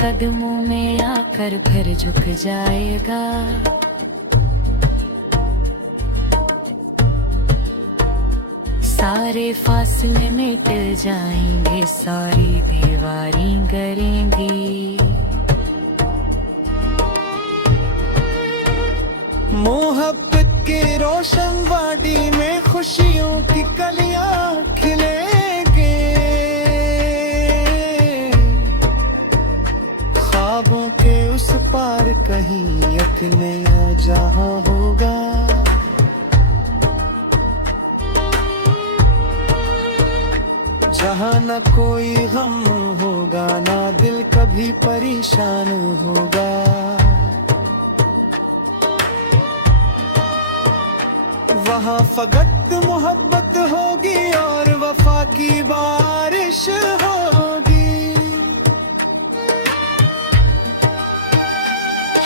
कदमों में आकर फिर झुक जाएगा। सारे फासले मिट जाएंगे, सारी दीवारें गिरेंगी। मोहब्बत के रोशन वादी में खुशियों की कलियां खिलेंगे। ख्वाबों के उस पार कहीं अकेले जहां होगा। जहाँ न कोई गम होगा, ना दिल कभी परेशान होगा। वहाँ फकत मोहब्बत होगी और वफा की बारिश होगी।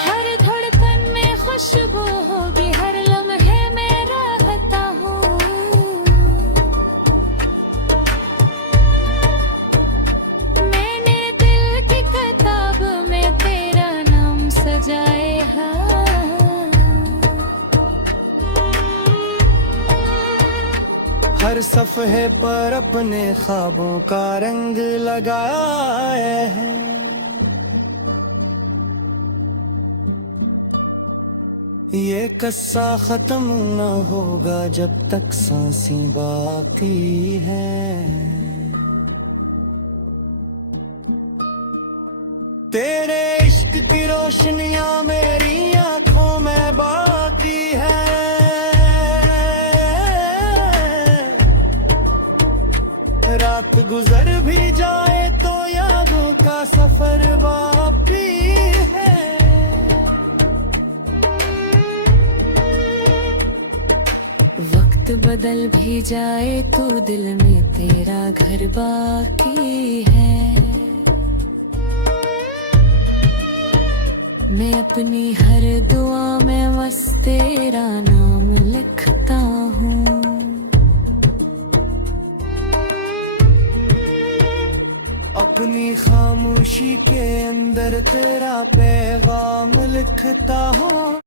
हर धड़कन में खुशबू होगी, हर लम्हे में राहत हूँ। मैंने दिल की किताब में तेरा नाम सजाया है। हर सफ़हे पर अपने ख्वाबों का रंग लगाया है। ये किस्सा खत्म न होगा जब तक सांसें बाकी हैं। तेरे इश्क की रोशनियां मेरी आंखों में बाकी है। रात गुजर भी जाए तो यादों का सफर बाकी है। वक्त बदल भी जाए तो दिल में तेरा घर बाकी है। मैं अपनी हर दुआ में बस तेरा नाम लिखता हूँ। अपनी खामोशी के अंदर तेरा पैगाम लिखता हूँ।